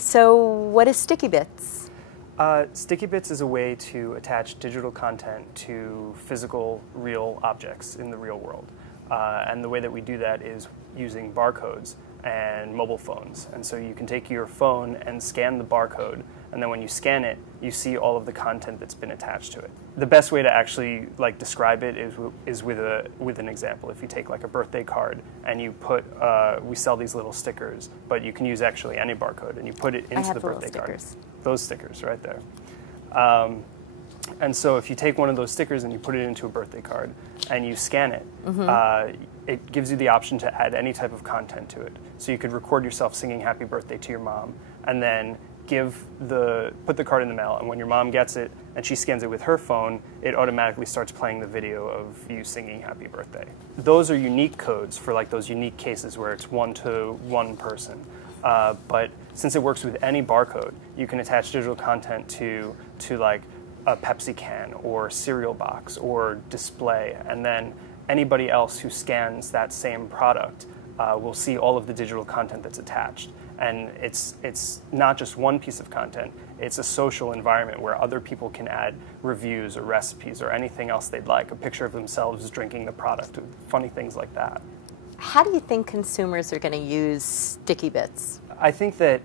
So what is Stickybits? Stickybits is a way to attach digital content to physical, real objects in the real world. And the way that we do that is using barcodes and mobile phones. And so you can take your phone and scan the barcode, and then when you scan it, you see all of the content that's been attached to it. The best way to actually describe it is with an example. If you take like a birthday card and you put, we sell these little stickers, but you can use actually any barcode, and you put it into the birthday card. Those stickers right there. And so if you take one of those stickers and you put it into a birthday card and you scan it, it gives you the option to add any type of content to it. So you could record yourself singing happy birthday to your mom, and then put the card in the mail, and when your mom gets it and she scans it with her phone, it automatically starts playing the video of you singing happy birthday. Those are unique codes for like those unique cases where it's one-to-one person. But since it works with any barcode, you can attach digital content to like a Pepsi can or cereal box or display, and then anybody else who scans that same product will see all of the digital content that's attached. And it's not just one piece of content, it's a social environment where other people can add reviews or recipes or anything else they'd like, a picture of themselves drinking the product, funny things like that. How do you think consumers are going to use Stickybits? I think that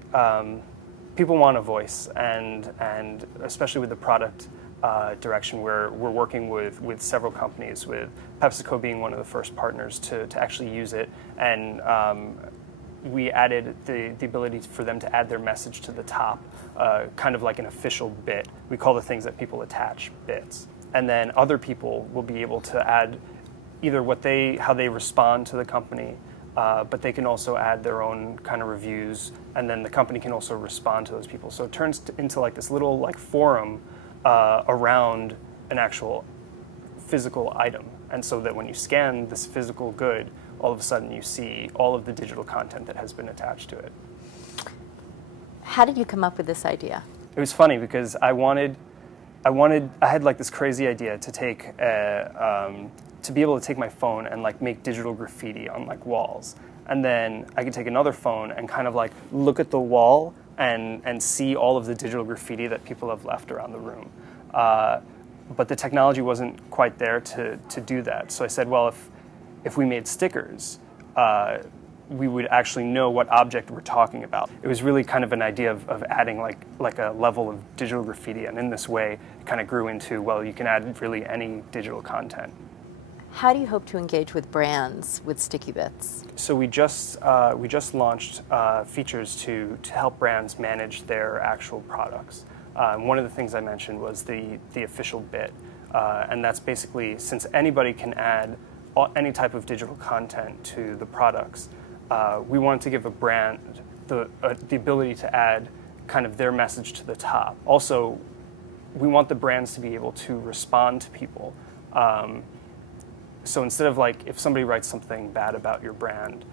people want a voice, and especially with the product direction, where we're working with several companies, with PepsiCo being one of the first partners to actually use it, and we added the ability for them to add their message to the top, kind of like an official bit. We call the things that people attach bits. And then other people will be able to add either how they respond to the company, but they can also add their own kind of reviews, and then the company can also respond to those people. So it turns into like this little like forum around an actual physical item. And so that when you scan this physical good, all of a sudden you see all of the digital content that has been attached to it. How did you come up with this idea? It was funny because I had like this crazy idea to take to be able to take my phone and like make digital graffiti on like walls, and then I could take another phone and kind of like look at the wall and see all of the digital graffiti that people have left around the room. But the technology wasn't quite there to do that. So I said, well, if we made stickers, we would actually know what object we're talking about. It was really kind of an idea of adding like a level of digital graffiti, and in this way it kind of grew into, well, you can add really any digital content. How do you hope to engage with brands with Stickybits? So we just launched features to help brands manage their actual products. One of the things I mentioned was the official bit, and that's basically, since anybody can add any type of digital content to the products, we wanted to give a brand the ability to add kind of their message to the top. Also, we want the brands to be able to respond to people. So instead of like, if somebody writes something bad about your brand,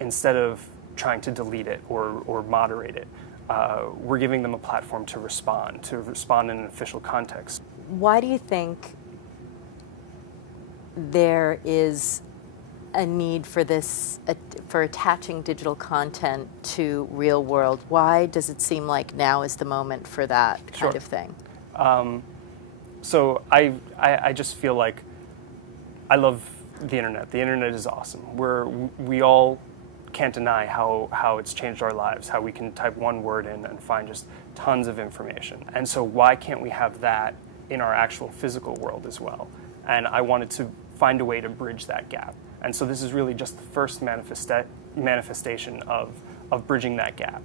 instead of trying to delete it or moderate it, we're giving them a platform to respond in an official context. Why do you think there is a need for this, for attaching digital content to real world? Why does it seem like now is the moment for that kind of thing? So I just feel like I love the internet. The internet is awesome. We all can't deny how it's changed our lives, how we can type one word in and find just tons of information. And so why can't we have that in our actual physical world as well? And I wanted to find a way to bridge that gap. And so this is really just the first manifestation of bridging that gap.